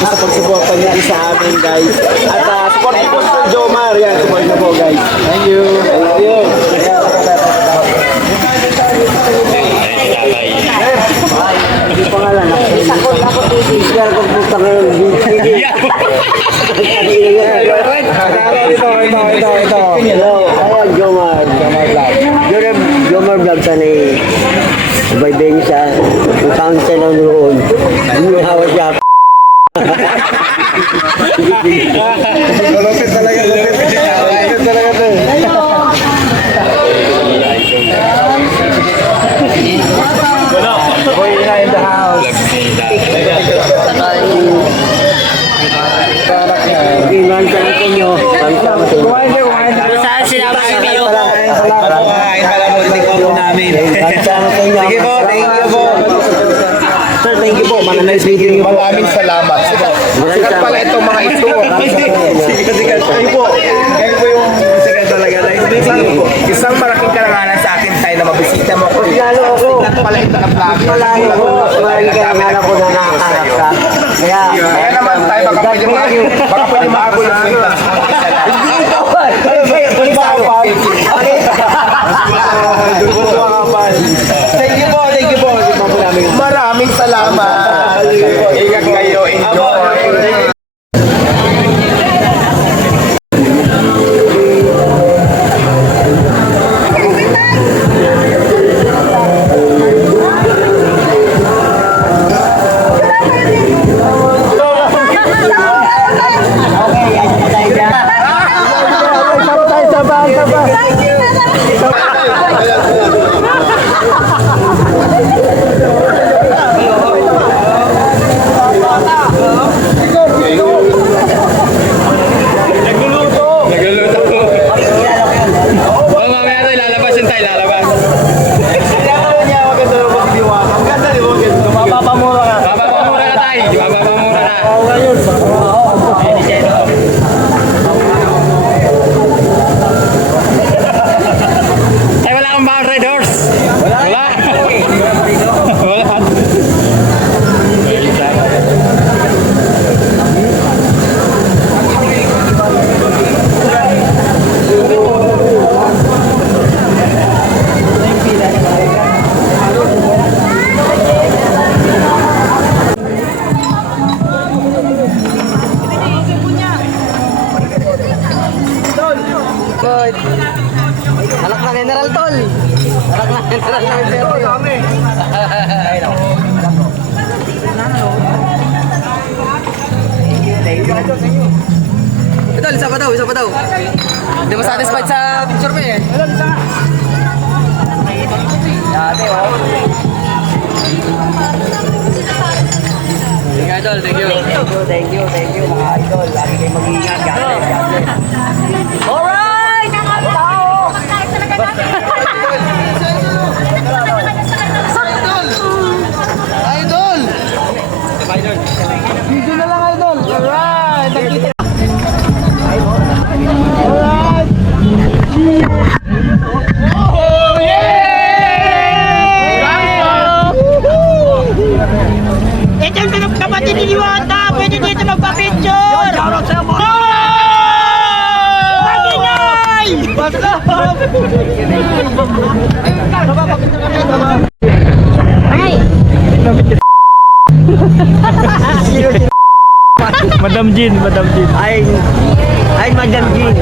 sa pagsuporta niyo sa amin, guys. At support niyo po sa Jomar. Yan, support na po, guys. Thank you. Thank you. Hindi pa nga lang. Sakot ako, TV. Kaya kung puta ka yung Ito. Hello. Ayan, Jomar. Jomar Vlog sana eh. Baybay niyo siya. Kung saan siya lang noon. Hindi hawa siya. Lupit talaga. Lupit talaga to. Boy na in the house. Iman sa natin nyo. Kumain. Saan sila Pio? Kumain pala mo tingko namin. Sige po, thank you po. Sir, thank you po. Mananay speaking po. Maraming salamat. Sikat pala itong mga ito. Sikat. Kayo po yung sikat talaga. Isang malaking karangalan sa akin tayo na mabisita mo. Lalo ako. Pala ito na vlog. Malayo ko. Maraming karangalan ko na nakakarap ka. Kaya naman tayo baka pwede maagol yung kwenta. Thank you po. Maraming salamat. Ingat kayo. Enjoy. Anak na General Tol. Anak na General Tol. Ito, isa pa daw. Hindi mo satisfied sa picture mo eh. Dati, oh. Thank you, idol. Thank you, mga idol. Lagi kayo mag-iingat. Alright! Idol! Video na lang, idol. Alright! Alright! Oh, yeah! Ito yung kapatid ni Diwata. Pwede dito magpa-picture. Madam Jean. Ay, Madam Jean.